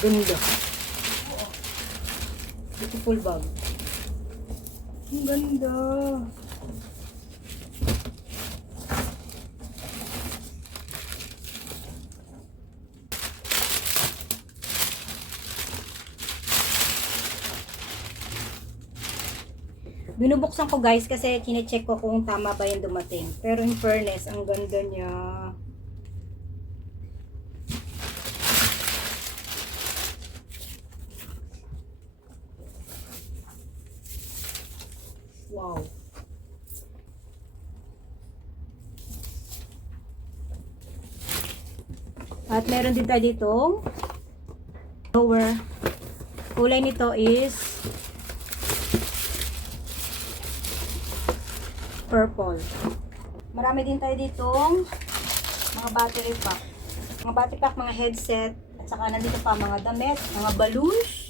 Ganda. Beautiful bag. Ang ganda. Binubuksan ko guys kasi kine-check ko kung tama ba yung dumating. Pero in fairness, ang ganda niya. Wow. At meron din tayo ditong lower. Kulay nito is purple. Marami din tayo ditong mga battery pack. Mga battery pack, mga headset, at saka nandito pa mga damit, mga balloons.